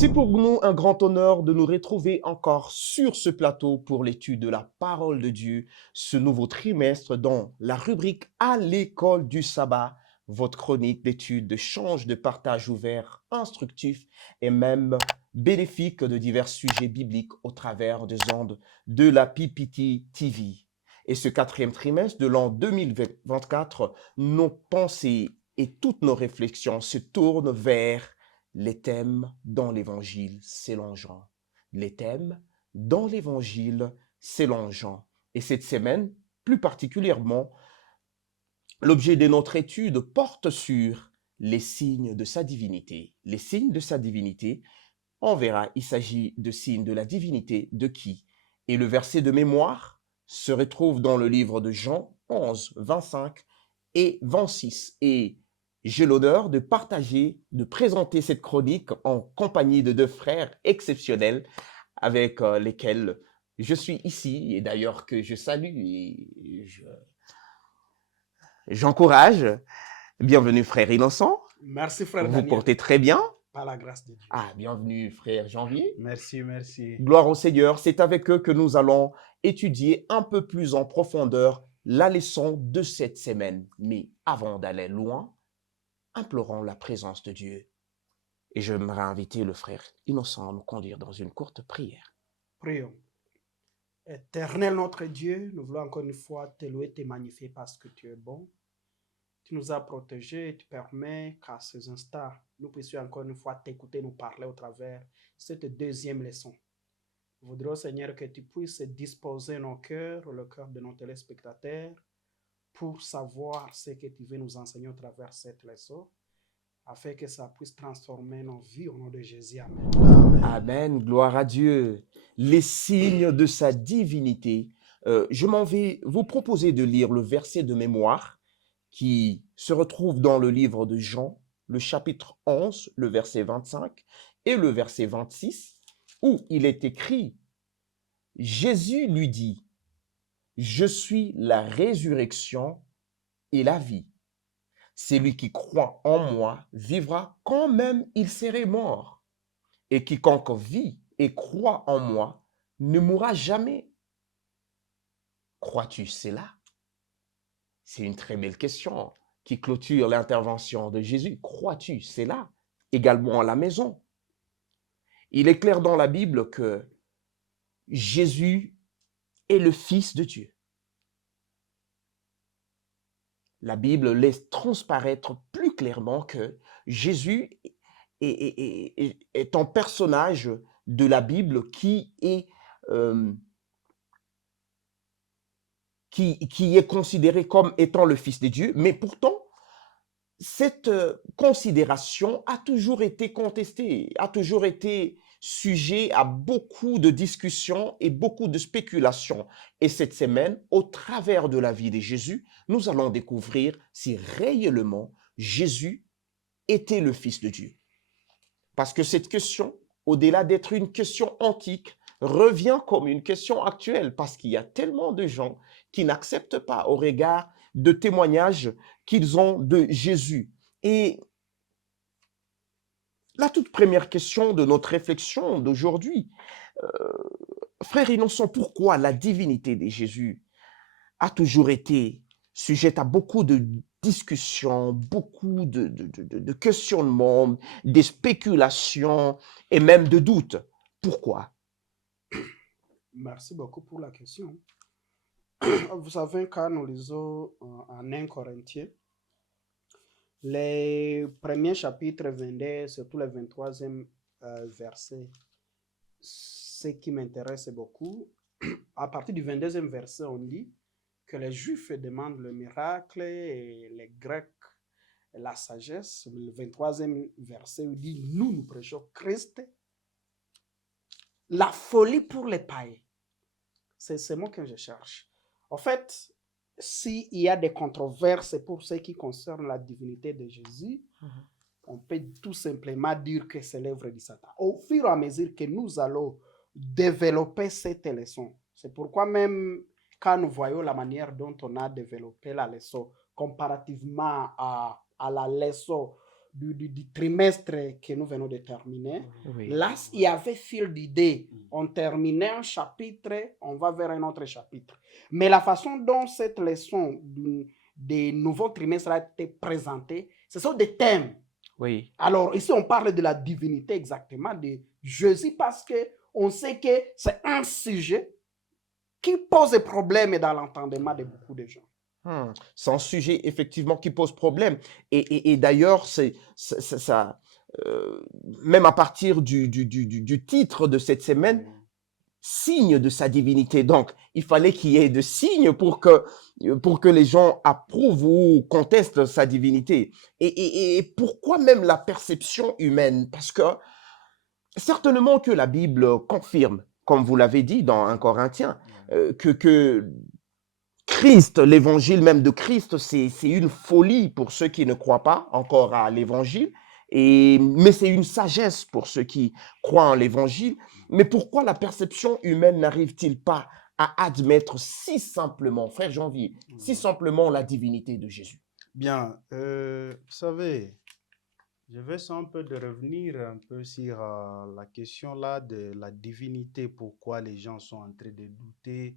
C'est pour nous un grand honneur de nous retrouver encore sur ce plateau pour l'étude de la parole de Dieu, ce nouveau trimestre dans la rubrique À l'école du sabbat, votre chronique d'études, de change, de partage ouvert, instructif et même bénéfique de divers sujets bibliques au travers des ondes de la PPT TV. Et ce quatrième trimestre de l'an 2024, nos pensées et toutes nos réflexions se tournent vers les thèmes dans l'évangile selon Jean. Les thèmes dans l'évangile selon Jean. Et cette semaine, plus particulièrement, l'objet de notre étude porte sur les signes de sa divinité. Les signes de sa divinité, on verra, il s'agit de signes de la divinité de qui? Et le verset de mémoire se retrouve dans le livre de Jean 11, 25 et 26. Et j'ai l'honneur de partager, de présenter cette chronique en compagnie de deux frères exceptionnels avec lesquels je suis ici et d'ailleurs que je salue et j'encourage. Bienvenue frère Innocent, Merci, frère vous vous Daniel, portez très bien. par la grâce de Dieu. Ah, bienvenue frère Janvier. Merci, merci. Gloire au Seigneur, c'est avec eux que nous allons étudier un peu plus en profondeur la leçon de cette semaine. Mais avant d'aller loin, implorons la présence de Dieu. Et j'aimerais inviter le frère Innocent à nous conduire dans une courte prière. Prions. Éternel notre Dieu, nous voulons encore une fois te louer, te magnifier parce que tu es bon. Tu nous as protégés et tu permets qu'à ces instants, nous puissions encore une fois t'écouter, nous parler au travers de cette deuxième leçon. Nous voudrions, Seigneur, que tu puisses disposer nos cœurs, le cœur de nos téléspectateurs, pour savoir ce que tu veux nous enseigner au travers de cette leçon, afin que ça puisse transformer nos vies au nom de Jésus. Amen. Amen, gloire à Dieu. Les signes de sa divinité. Je m'en vais vous proposer de lire le verset de mémoire qui se retrouve dans le livre de Jean, le chapitre 11, le verset 25 et le verset 26, où il est écrit, Jésus lui dit, je suis la résurrection et la vie. Celui qui croit en moi vivra quand même il serait mort. Et quiconque vit et croit en moi ne mourra jamais. Crois-tu cela? C'est une très belle question qui clôture l'intervention de Jésus. Crois-tu cela? Également à la maison. Il est clair dans la Bible que Jésus est le Fils de Dieu. La Bible laisse transparaître plus clairement que Jésus est un personnage de la Bible euh, qui est considéré comme étant le Fils de Dieu, mais pourtant, cette considération a toujours été contestée, a toujours été sujet à beaucoup de discussions et beaucoup de spéculations. Et cette semaine, au travers de la vie de Jésus, nous allons découvrir si réellement Jésus était le Fils de Dieu. Parce que cette question, au-delà d'être une question antique, revient comme une question actuelle parce qu'il y a tellement de gens qui n'acceptent pas au regard de témoignages qu'ils ont de Jésus. Et la toute première question de notre réflexion d'aujourd'hui, frère Innocent, pourquoi la divinité de Jésus a toujours été sujette à beaucoup de discussions, beaucoup de questionnements, des spéculations et même de doutes. Pourquoi? Merci beaucoup pour la question. Vous savez, quand nous lisons en 1 Corinthiens, les premiers chapitres 22, surtout le 23e verset, ce qui m'intéresse beaucoup, à partir du 22e verset, on lit que les Juifs demandent le miracle et les Grecs la sagesse. Le 23e verset où dit, nous prêchons Christ, la folie pour les païens. C'est ce mot que je cherche. En fait, s'il y a des controverses pour ce qui concerne la divinité de Jésus, on peut tout simplement dire que c'est l'œuvre du Satan. Au fur et à mesure que nous allons développer cette leçon, c'est pourquoi même quand nous voyons la manière dont on a développé la leçon comparativement à la leçon du trimestre que nous venons de terminer. Oui. Là, il y avait fil d'idées. On terminait un chapitre, on va vers un autre chapitre. Mais la façon dont cette leçon des nouveaux trimestres a été présentée, ce sont des thèmes. Oui. Alors, ici, on parle de la divinité exactement de Jésus parce qu'on sait que c'est un sujet qui pose des problèmes dans l'entendement de beaucoup de gens. C'est un sujet effectivement qui pose problème. Et d'ailleurs, même à partir du titre de cette semaine, signe de sa divinité. Donc, il fallait qu'il y ait de signes pour que les gens approuvent ou contestent sa divinité. Et pourquoi même la perception humaine? Parce que certainement que la Bible confirme, comme vous l'avez dit dans 1 Corinthiens, que Christ, l'évangile même de Christ, c'est une folie pour ceux qui ne croient pas encore à l'évangile, mais c'est une sagesse pour ceux qui croient en l'évangile. Mais pourquoi la perception humaine n'arrive-t-il pas à admettre si simplement, frère Janvier, si simplement la divinité de Jésus? Bien, vous savez, je vais un peu de revenir un peu sur la question là de la divinité, pourquoi les gens sont en train de douter.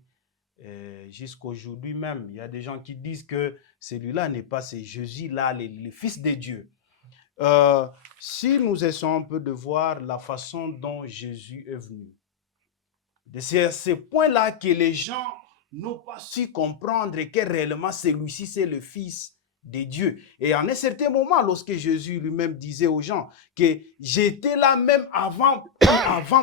Jusqu'aujourd'hui même, il y a des gens qui disent que celui-là n'est pas, c'est Jésus-là, le Fils de Dieu. Si nous essayons un peu de voir la façon dont Jésus est venu, c'est à ce point-là que les gens n'ont pas su comprendre que réellement celui-ci c'est le Fils de Dieu. Et en un certain moment, lorsque Jésus lui-même disait aux gens que j'étais là même avant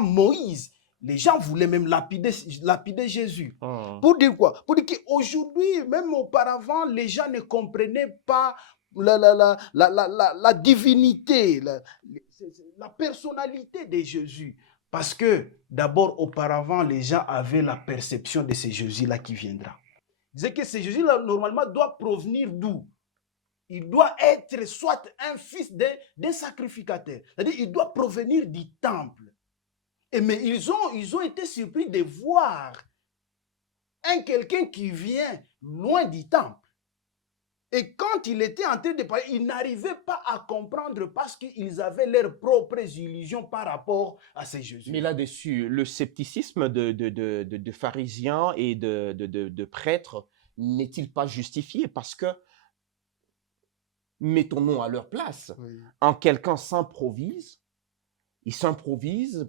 Moïse, les gens voulaient même lapider Jésus. Pour dire quoi? Pour dire qu'aujourd'hui, même auparavant, les gens ne comprenaient pas la divinité, la personnalité de Jésus. Parce que d'abord, auparavant, les gens avaient la perception de ce Jésus-là qui viendra. Ils disaient que ce Jésus-là, normalement, doit provenir d'où? Il doit être soit un fils d'un sacrificateur. C'est-à-dire, il doit provenir du temple. Mais ils ont été surpris de voir quelqu'un qui vient loin du temple. Et quand il était en train de parler, ils n'arrivaient pas à comprendre parce qu'ils avaient leurs propres illusions par rapport à ces Jésus. Mais là-dessus, le scepticisme de pharisiens et de prêtres n'est-il pas justifié? Parce que, mettons-nous à leur place, Oui. quand quelqu'un s'improvise,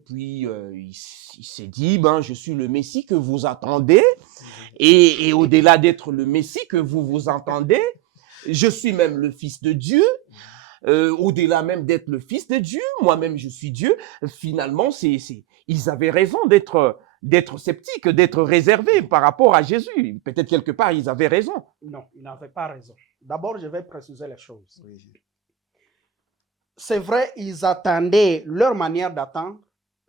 puis il s'est dit, je suis le Messie que vous attendez, et au-delà d'être le Messie que vous entendez, je suis même le Fils de Dieu, au-delà même d'être le Fils de Dieu, moi-même je suis Dieu. Finalement, ils avaient raison d'être sceptiques, d'être réservés par rapport à Jésus. Peut-être quelque part, ils avaient raison. Non, ils n'avaient pas raison. D'abord, je vais préciser les choses. Oui. C'est vrai, ils attendaient, leur manière d'attendre,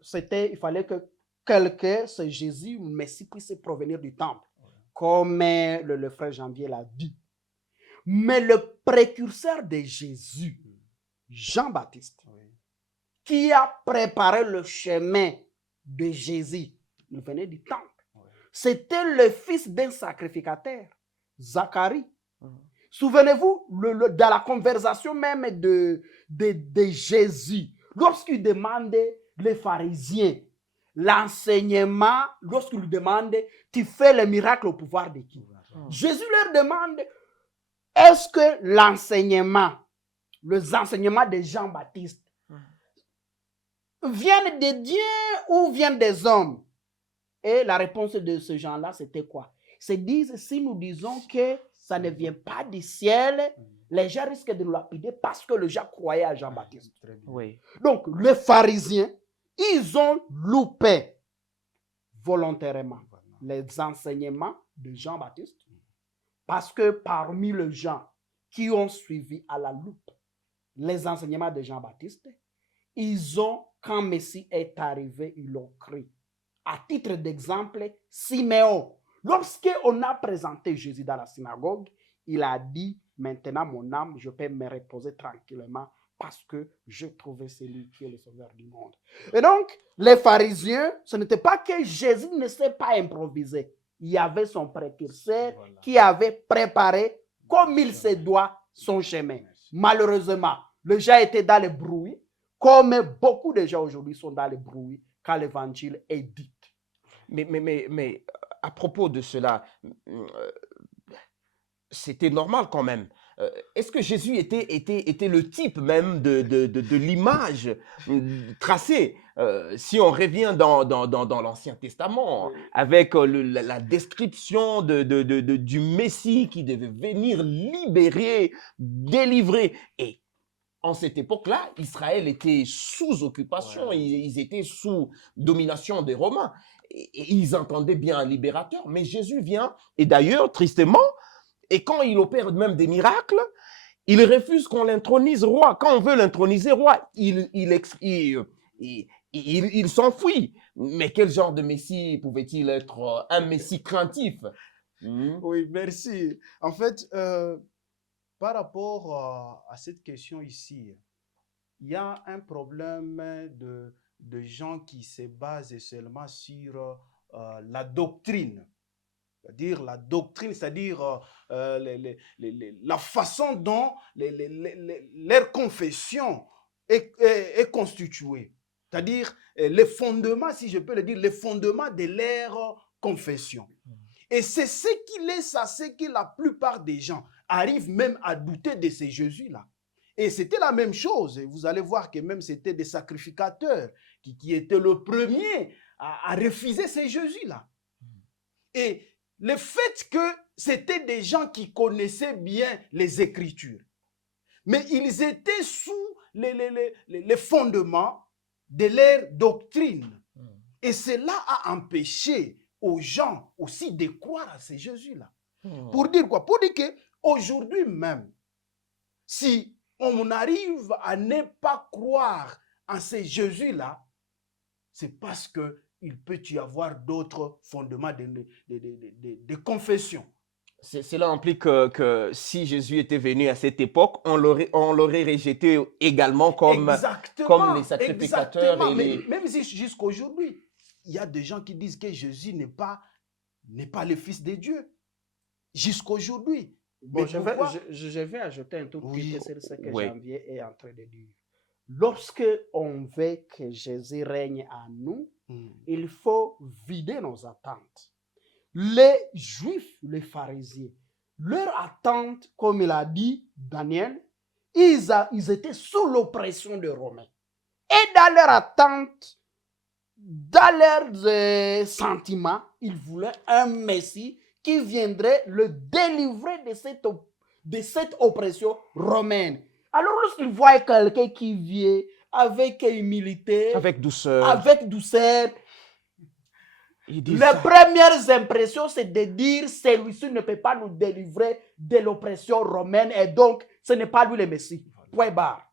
il fallait que quelqu'un, ce Jésus, le Messie, puisse provenir du temple, comme le frère Janvier l'a dit. Mais le précurseur de Jésus, Jean-Baptiste, qui a préparé le chemin de Jésus, il venait du temple. C'était le fils d'un sacrificateur, Zacharie. Souvenez-vous, dans la conversation même de Jésus, lorsqu'il demandait les pharisiens l'enseignement, lorsqu'il lui demande, tu fais le miracle au pouvoir de qui? Jésus leur demande, est-ce que les enseignements de Jean-Baptiste viennent de Dieu ou viennent des hommes? Et la réponse de ce gens-là, c'était quoi? Ils disent, si nous disons que ça ne vient pas du ciel, les gens risquent de nous lapider parce que les gens croyaient à Jean-Baptiste. Oui. Donc, les pharisiens, ils ont loupé volontairement les enseignements de Jean-Baptiste parce que parmi les gens qui ont suivi à la loupe les enseignements de Jean-Baptiste, quand Messie est arrivé, ils l'ont cru. À titre d'exemple, Siméon, lorsqu'on a présenté Jésus dans la synagogue, il a dit, maintenant mon âme, je peux me reposer tranquillement parce que j'ai trouvé celui qui est le sauveur du monde. Et donc, les pharisiens, ce n'était pas que Jésus ne s'est pas improvisé. Il y avait son précurseur qui avait préparé comme il se doit son chemin. Malheureusement, Les gens étaient dans le bruit, comme beaucoup de gens aujourd'hui sont dans le bruit quand l'évangile est dit. Mais à propos de cela, c'était normal quand même. Est-ce que Jésus était le type même de l'image tracée? Si on revient dans l'Ancien Testament, Oui. avec la description du Messie qui devait venir libérer, délivrer. Et en cette époque-là, Israël était sous occupation, Ouais. ils étaient sous domination des Romains. Et ils entendaient bien un libérateur, mais Jésus vient, et d'ailleurs, tristement, et quand il opère même des miracles, il refuse qu'on l'intronise roi. Quand on veut l'introniser roi, il s'enfuit. Mais quel genre de messie pouvait-il être? Un messie craintif? Oui, merci. En fait, par rapport à cette question ici, il y a un problème de gens qui se basent seulement sur la doctrine. C'est-à-dire la doctrine, c'est-à-dire la façon dont leur confession est constituée. C'est-à-dire les fondements, si je peux le dire, les fondements de leur confession. Et c'est ce qui laisse à ce que la plupart des gens arrivent même à douter de ces Jésus-là. Et c'était la même chose. Et vous allez voir que même c'était des sacrificateurs qui étaient le premier à refuser ces Jésus-là. Et le fait que c'était des gens qui connaissaient bien les Écritures, mais ils étaient sous les fondements de leur doctrine. Et cela a empêché aux gens aussi de croire à ces Jésus-là. Pour dire quoi? Pour dire qu'aujourd'hui même, si on arrive à ne pas croire en ces Jésus-là, c'est parce qu'il peut y avoir d'autres fondements de confession. Cela implique que si Jésus était venu à cette époque, on l'aurait rejeté également comme les sacrificateurs. Exactement. Et les... Même si jusqu'à aujourd'hui, il y a des gens qui disent que Jésus n'est pas le Fils de Dieu. Jusqu'à aujourd'hui. Bon, je vais ajouter un tout petit peu sur ce que Oui. Janvier est en train de dire. Lorsque on veut que Jésus règne en nous, il faut vider nos attentes. Les Juifs, les pharisiens, leur attente, comme il a dit Daniel, ils étaient sous l'oppression des Romains. Et dans leur attente, dans leurs sentiments, ils voulaient un Messie qui viendrait le délivrer de cette oppression romaine. Alors lorsqu'ils voient quelqu'un qui vient avec humilité, avec douceur, les premières impressions, c'est de dire celui-ci ne peut pas nous délivrer de l'oppression romaine et donc ce n'est pas lui le Messie. Point barre.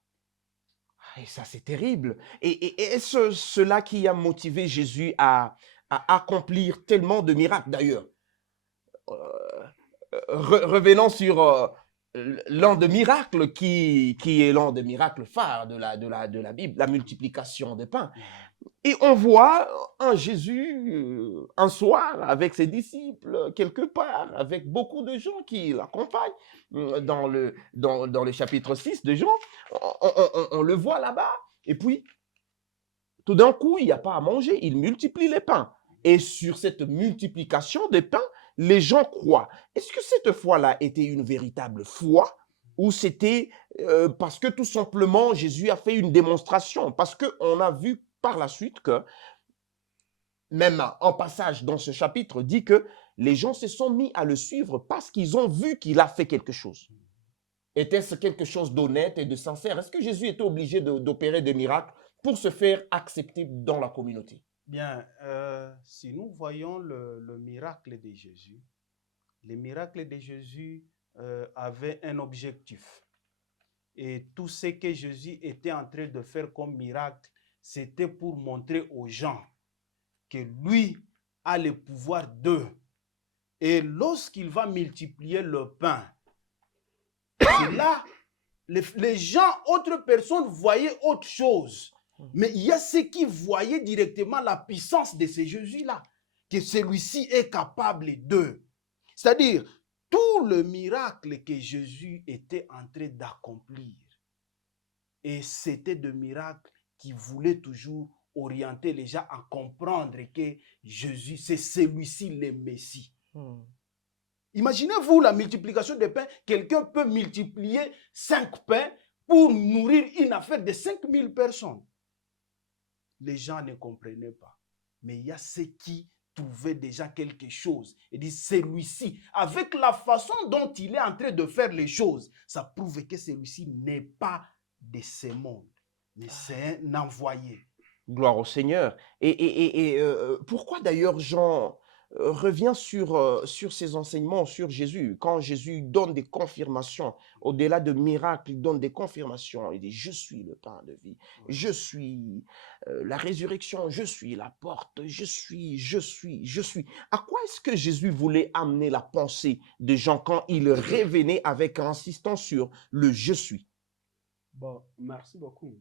Et ça, c'est terrible. Et est-ce cela qui a motivé Jésus à accomplir tellement de miracles? D'ailleurs, revenons sur l'un des miracles qui est l'un des miracles phares de la Bible, la multiplication des pains. Et on voit un Jésus un soir avec ses disciples quelque part, avec beaucoup de gens qui l'accompagnent. Dans le chapitre 6 de Jean, on le voit là-bas. Et puis, tout d'un coup, il n'y a pas à manger, il multiplie les pains. Et sur cette multiplication des pains, les gens croient. Est-ce que cette foi-là était une véritable foi ou c'était parce que tout simplement Jésus a fait une démonstration? Parce qu'on a vu par la suite que, même un passage dans ce chapitre dit que les gens se sont mis à le suivre parce qu'ils ont vu qu'il a fait quelque chose. Était-ce quelque chose d'honnête et de sincère? Est-ce que Jésus était obligé d'opérer des miracles pour se faire accepter dans la communauté? Bien, si nous voyons le miracle de Jésus, le miracle de Jésus avait un objectif. Et tout ce que Jésus était en train de faire comme miracle, c'était pour montrer aux gens que lui a le pouvoir d'eux. Et lorsqu'il va multiplier le pain, c'est là, les gens, autres personnes voyaient autre chose. Mais il y a ceux qui voyaient directement la puissance de ce Jésus-là, que celui-ci est capable d'eux. C'est-à-dire, tout le miracle que Jésus était en train d'accomplir, Et c'était des miracles qui voulaient toujours orienter les gens à comprendre que Jésus, c'est celui-ci le Messie. Imaginez-vous la multiplication des pains. Quelqu'un peut multiplier 5 pains pour nourrir une affaire de 5000 personnes. Les gens ne comprenaient pas. Mais il y a ceux qui trouvaient déjà quelque chose. Et disent, celui-ci, avec la façon dont il est en train de faire les choses, ça prouve que celui-ci n'est pas de ce monde, mais c'est un envoyé. Gloire au Seigneur. Pourquoi d'ailleurs Jean revient sur ses enseignements sur Jésus? Quand Jésus donne des confirmations, au-delà de miracles, il donne des confirmations. Il dit, je suis le pain de vie, je suis la résurrection, je suis la porte, je suis. À quoi est-ce que Jésus voulait amener la pensée de Jean quand il revenait avec insistance sur le je suis? Bon, merci beaucoup.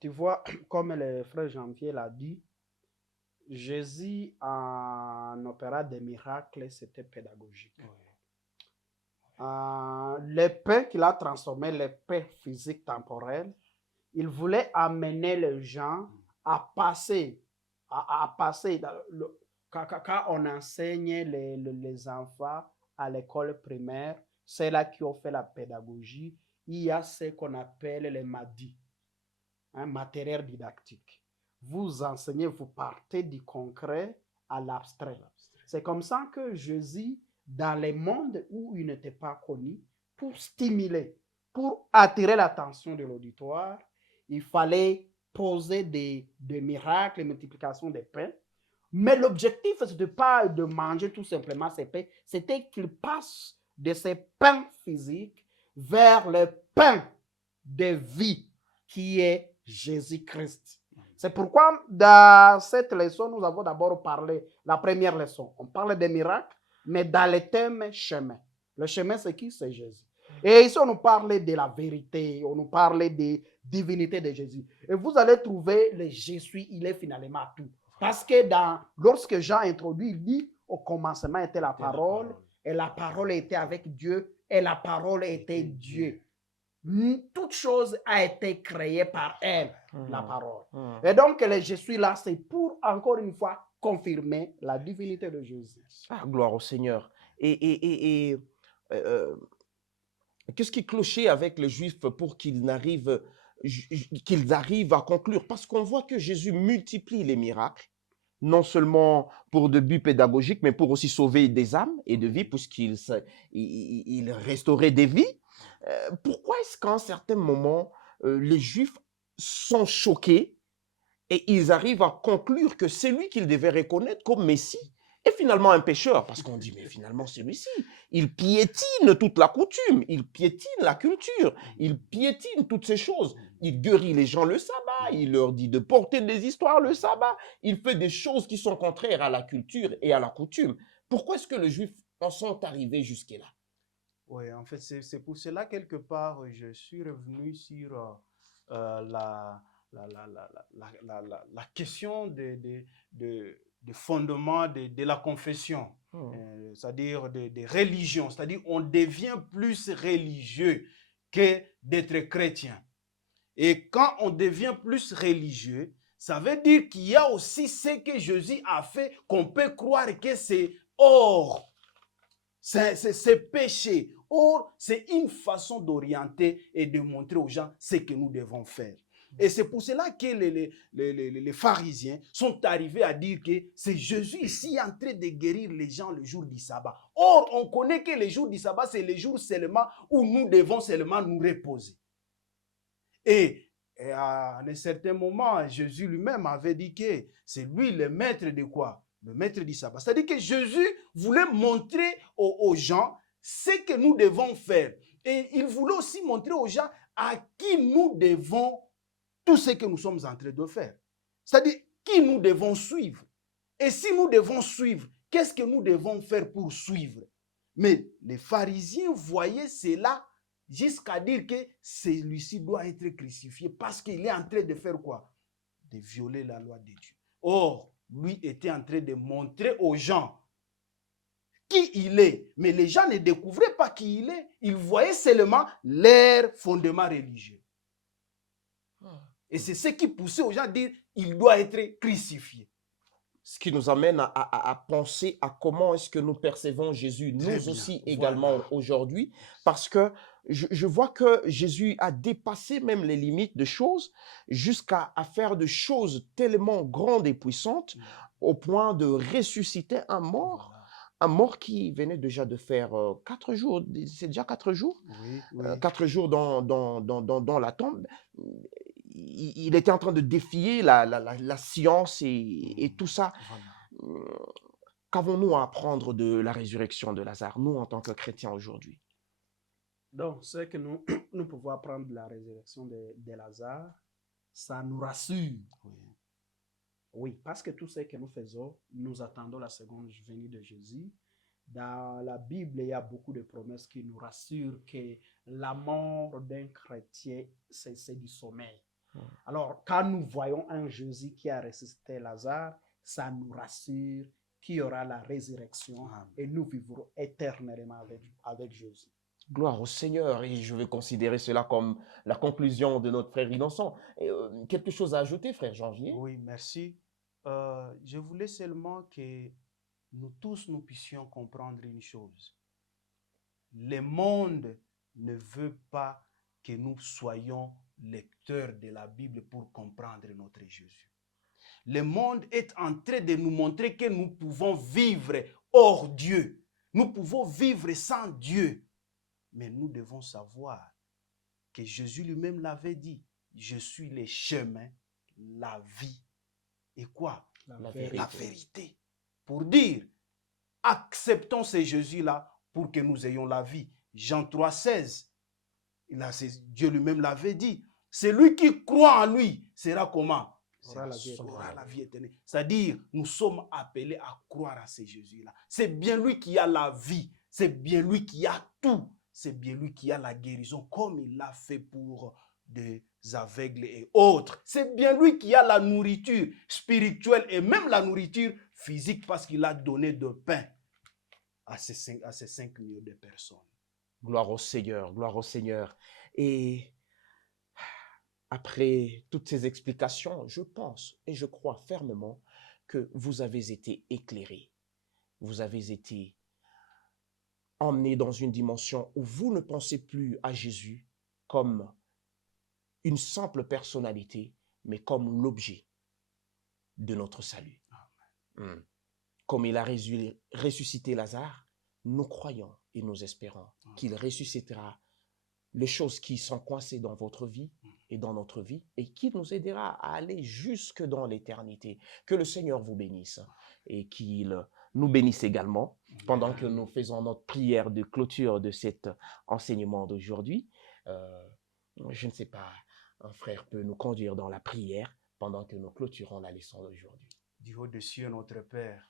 Tu vois, comme le frère Janvier l'a dit, Jésus en opéra des miracles, c'était pédagogique. Les pains qu'il a transformés, les pains physiques temporels, il voulait amener les gens à passer, quand on enseigne les enfants à l'école primaire, c'est là qui ont fait la pédagogie. Il y a ce qu'on appelle les MADI, matériel didactique. Vous enseignez, vous partez du concret à l'abstrait. C'est comme ça que Jésus, dans les mondes où il n'était pas connu, pour stimuler, pour attirer l'attention de l'auditoire, il fallait poser des miracles, multiplication des pains. Mais l'objectif, ce n'était pas de manger tout simplement ces pains, c'était qu'il passe de ces pains physiques vers le pain de vie qui est Jésus-Christ. C'est pourquoi dans cette leçon, nous avons d'abord parlé, la première leçon, on parle des miracles, mais dans le thème chemin. Le chemin, c'est qui? C'est Jésus. Et ici, on nous parle de la vérité, on nous parle de divinité de Jésus. Et vous allez trouver le je suis, il est finalement tout. Parce que lorsque Jean introduit, il dit, au commencement était la parole, et la parole était avec Dieu, et la parole était Dieu. Toute chose a été créée par elle, la parole. Et donc, le je suis là, c'est pour, encore une fois, confirmer la divinité de Jésus. Ah, gloire au Seigneur. Qu'est-ce qui clochait avec les Juifs pour qu'ils arrivent à conclure? Parce qu'on voit que Jésus multiplie les miracles, non seulement pour de buts pédagogiques, mais pour aussi sauver des âmes et de vies, puisqu'il restaurait des vies. Pourquoi est-ce qu'à un certain moment, les Juifs sont choqués et ils arrivent à conclure que celui qu'ils devaient reconnaître comme Messie est finalement un pécheur? Parce qu'on dit, mais finalement, celui-ci, il piétine toute la coutume, il piétine la culture, il piétine toutes ces choses. Il guérit les gens le sabbat, il leur dit de porter des histoires le sabbat, il fait des choses qui sont contraires à la culture et à la coutume. Pourquoi est-ce que les Juifs en sont arrivés jusque-là? Oui, en fait, c'est pour cela, quelque part, je suis revenu sur la question de fondement de la confession, c'est-à-dire des religions. C'est-à-dire on devient plus religieux que d'être chrétien. Et quand on devient plus religieux, ça veut dire qu'il y a aussi ce que Jésus a fait qu'on peut croire que c'est hors. C'est péché. Or, c'est une façon d'orienter et de montrer aux gens ce que nous devons faire. Et c'est pour cela que les pharisiens sont arrivés à dire que c'est Jésus ici en train de guérir les gens le jour du sabbat. Or, on connaît que le jour du sabbat, c'est le jour seulement où nous devons seulement nous reposer. Et à un certain moment, Jésus lui-même avait dit que c'est lui le maître de quoi? Le maître du sabbat. C'est-à-dire que Jésus voulait montrer aux gens ce que nous devons faire. Et il voulait aussi montrer aux gens à qui nous devons tout ce que nous sommes en train de faire. C'est-à-dire qui nous devons suivre. Et si nous devons suivre, qu'est-ce que nous devons faire pour suivre? Mais les pharisiens voyaient cela jusqu'à dire que celui-ci doit être crucifié parce qu'il est en train de faire quoi? De violer la loi de Dieu. Or, lui était en train de montrer aux gens qui il est. Mais les gens ne découvraient pas qui il est. Ils voyaient seulement leur fondement religieux. Et c'est ce qui poussait aux gens à dire il doit être crucifié. Ce qui nous amène à penser à comment est-ce que nous percevons Jésus, Très nous bien, aussi voilà. également aujourd'hui, parce que je vois que Jésus a dépassé même les limites de choses jusqu'à faire de choses tellement grandes et puissantes au point de ressusciter Voilà. un mort qui venait déjà de faire 4 jours, c'est déjà 4 jours, Oui, oui. 4 jours dans la tombe. Il était en train de défier la science et tout ça. Voilà. Qu'avons-nous à apprendre de la résurrection de Lazare, nous en tant que chrétiens aujourd'hui? Donc, ce que nous, nous pouvons apprendre de la résurrection de Lazare, ça nous rassure. Oui. Oui, parce que tout ce que nous faisons, nous attendons la seconde venue de Jésus. Dans la Bible, il y a beaucoup de promesses qui nous rassurent que la mort d'un chrétien, c'est du sommeil. Alors, quand nous voyons un Jésus qui a ressuscité Lazare, ça nous rassure qu'il y aura la résurrection et nous vivrons éternellement avec Jésus. Gloire au Seigneur, et je vais considérer cela comme la conclusion de notre frère Innocent. Et, quelque chose à ajouter, frère Janvier? Oui, merci. Je voulais seulement que nous tous nous puissions comprendre une chose. Le monde ne veut pas que nous soyons lecteurs de la Bible pour comprendre notre Jésus. Le monde est en train de nous montrer que nous pouvons vivre hors Dieu. Nous pouvons vivre sans Dieu. Mais nous devons savoir que Jésus lui-même l'avait dit. Je suis le chemin, la vie et quoi? La vérité. La vérité. Pour dire, acceptons ce Jésus-là pour que nous ayons la vie. Jean 3,16. Dieu lui-même l'avait dit. Celui qui croit en lui sera comment? Aura La vie éternelle. C'est-à-dire, nous sommes appelés à croire à ce Jésus-là. C'est bien lui qui a la vie. C'est bien lui qui a tout. C'est bien lui qui a la guérison, comme il l'a fait pour des aveugles et autres. C'est bien lui qui a la nourriture spirituelle et même la nourriture physique parce qu'il a donné de pain à ces 5 millions de personnes. Gloire au Seigneur, gloire au Seigneur. Et après toutes ces explications, je pense et je crois fermement que vous avez été éclairés. Vous avez été emmenés dans une dimension où vous ne pensez plus à Jésus comme une simple personnalité, mais comme l'objet de notre salut. Comme il a ressuscité Lazare, nous croyons et nous espérons qu'il ressuscitera les choses qui sont coincées dans votre vie et dans notre vie et qui nous aidera à aller jusque dans l'éternité. Que le Seigneur vous bénisse et qu'il nous bénisse également pendant que nous faisons notre prière de clôture de cet enseignement d'aujourd'hui. Je ne sais pas, un frère peut nous conduire dans la prière pendant que nous clôturons la leçon d'aujourd'hui. Du haut des cieux, notre Père,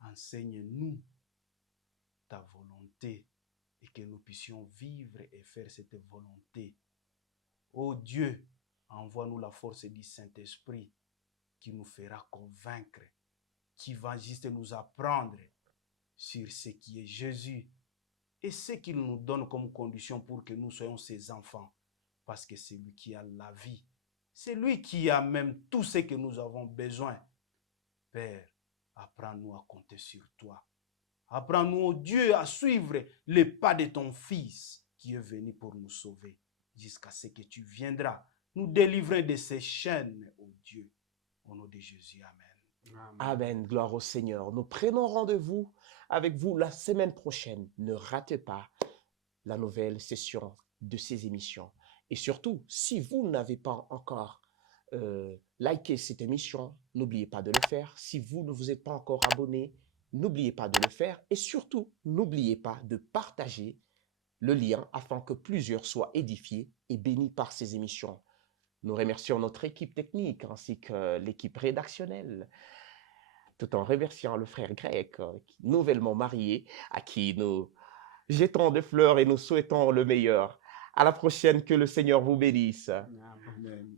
enseigne-nous ta volonté et que nous puissions vivre et faire cette volonté. Ô Dieu, envoie-nous la force du Saint-Esprit qui nous fera convaincre, qui va juste nous apprendre sur ce qui est Jésus et ce qu'il nous donne comme condition pour que nous soyons ses enfants. Parce que c'est lui qui a la vie. C'est lui qui a même tout ce que nous avons besoin. Père, apprends-nous à compter sur toi. Apprends-nous, oh Dieu, à suivre les pas de ton Fils qui est venu pour nous sauver jusqu'à ce que tu viendras nous délivrer de ces chaînes, oh Dieu. Au nom de Jésus, amen. Amen, gloire au Seigneur. Nous prenons rendez-vous avec vous la semaine prochaine. Ne ratez pas la nouvelle session de ces émissions. Et surtout, si vous n'avez pas encore liké cette émission, n'oubliez pas de le faire. Si vous ne vous êtes pas encore abonné, n'oubliez pas de le faire. Et surtout, n'oubliez pas de partager le lien afin que plusieurs soient édifiés et bénis par ces émissions. Nous remercions notre équipe technique ainsi que l'équipe rédactionnelle, tout en remerciant le frère Grec, nouvellement marié, à qui nous jetons des fleurs et nous souhaitons le meilleur. À la prochaine, que le Seigneur vous bénisse. Amen.